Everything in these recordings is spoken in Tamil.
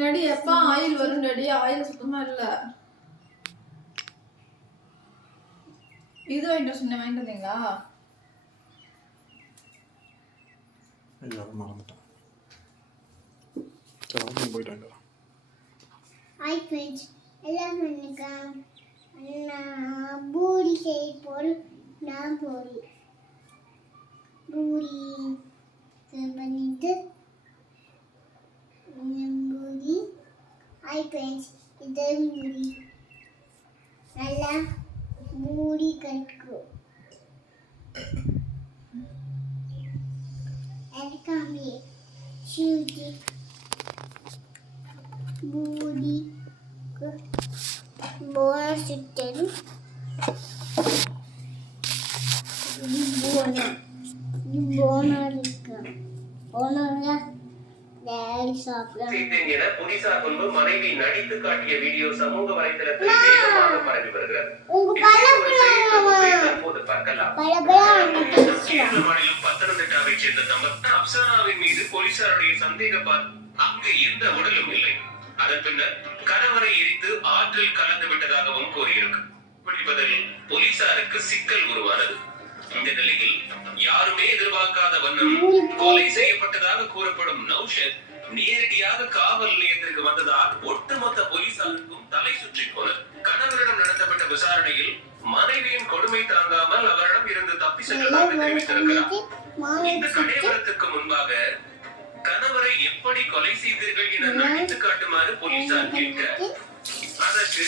நடி எப்பா ஆயில் வரும் நடி ஆயில் சுத்தமா இல்ல இது வாங்கிட்டு சொன்ன வாங்கிட்டு வந்தீங்களா ஐயா மறந்துட்டேன் சரி போயிட்டாங்க ஹாய் ஃப்ரெண்ட்ஸ் எல்லாம் வணக்கம் நான் பூரி செய்ய போகிறேன் நான் பூரி பண்ணிட்டு பூரி ஹாய் ஃப்ரெண்ட்ஸ் இது பூரி நல்லா பூரி கட்டுக்கும் அதுக்காக சூட்டி பூரி போன சுட்டது போனா இருக்கு போனா டேடி சாப்பிடுறாங்க புலிசா கொண்டு மனைவி நடித்து காட்டிய வீடியோ சமூக வலைதளத்தில் வேகமாக பரவி வருகிறது. உங்க மாநிலம் பத்தனந்திட்டாவை சேர்ந்த தம்பதி அப்சராவின் மீது போலீசாருடைய சந்தேக அங்கு எந்த உடலும் இல்லை. அதன் பின்னர் கணவரை எரித்து ஆற்றில் கலந்து விட்டதாகவும் கூறியிருக்கு. பிடிப்பதில் போலீசாருக்கு சிக்கல் உருவானது. இந்த நிலையில் யாருமே எதிர்பார்க்காத வண்ணம் கொலை செய்யப்பட்டதாக கூறப்படும் நௌஷத் நேரடியாக காவல் நிலையத்திற்கு வந்ததால் ஒட்டுமொத்த போலீசாருக்கும் தலை சுற்றி போனது. கணவரிடம் நடத்தப்பட்ட விசாரணையில் மனைவியின் கொடுமை தாங்காமல் அவரிடம் இருந்து தப்பி சென்றதாக தெரிவித்திருக்கிறார். இந்த கடைவரத்துக்கு முன்பாக கணவரை எப்படி கொலை செய்தீர்கள் என நடித்து காட்டுமாறு போலீசார் கேட்க அதற்கு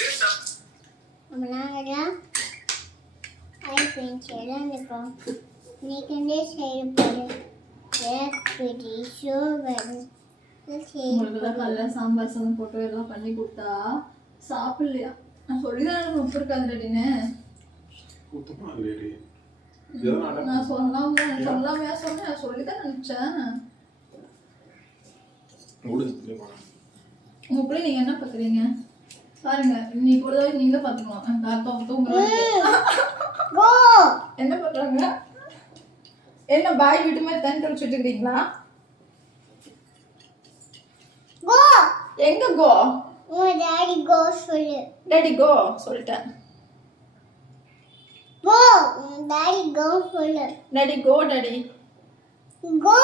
சாம்பார் சாதம் போட்டு எல்லாம் பண்ணி கொடுத்தா சாப்பிடலையா நான் சொல்லிதான் உப்பு இருக்காதுன்னு நான் சொல்லாமையா சொன்னேன் சொல்லிதான் நினைச்சேன். உங்க பிள்ளை நீங்க என்ன பாக்குறீங்க பாருங்க நீ பொழுதாவே நீங்க பாத்துக்கலாம். என்ன பண்றாங்க என்ன பாய் வீட்டு மாதிரி தண்ணி தொலைச்சிட்டு இருக்கீங்களா எங்க கோ டாடி கோ சொல்லு டாடி கோ சொல்லிட்டேன் கோ டாடி கோ சொல்லு டாடி கோ டாடி கோ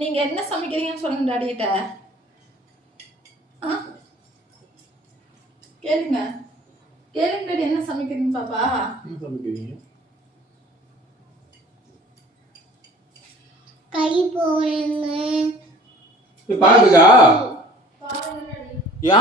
நீங்க என்ன சமைக்கிறீங்கன்னு சொல்லுங்க டாடி கிட்ட கேளுங்க டாடி என்ன சமைக்கிறீங்க பாப்பா என்ன சமைக்கிறீங்க கறி போடுங்க பாருங்க பாருங்க டாடி யா